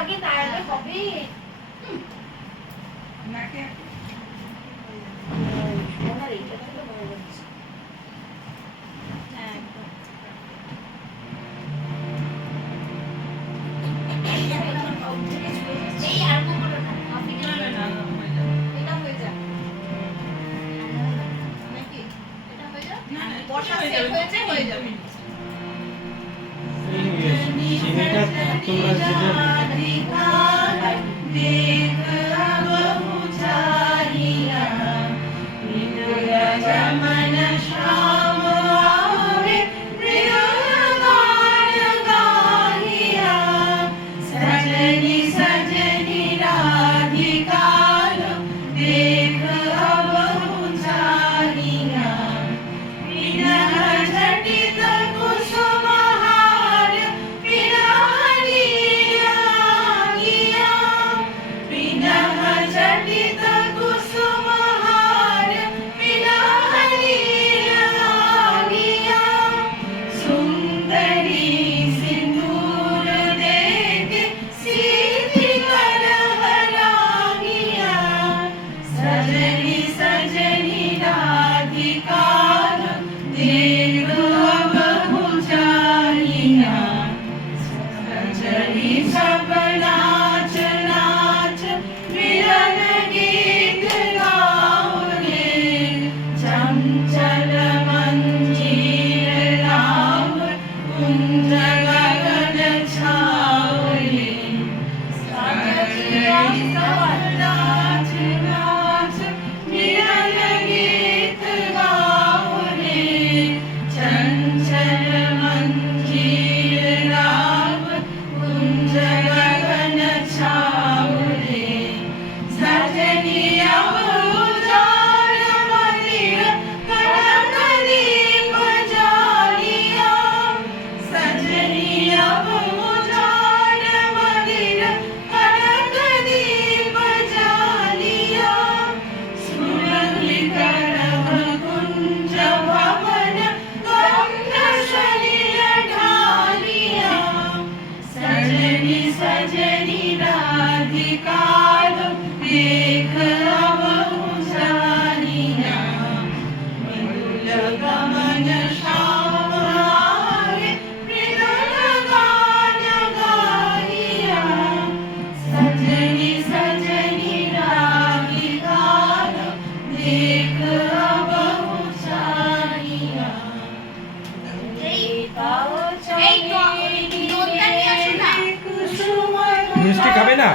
আগে দাঁড়ালে হবে নাকে সোনার এইটা তো বড় হচ্ছে এই আর কোনো না আপনি কেন না এটা হয়ে যায় নাকি এটা হয়ে যায় না না বর্ষা সেট হয়েছে হয়ে যাবে চিনিটা তোমরা যেটা মিষ্টি খাবে না?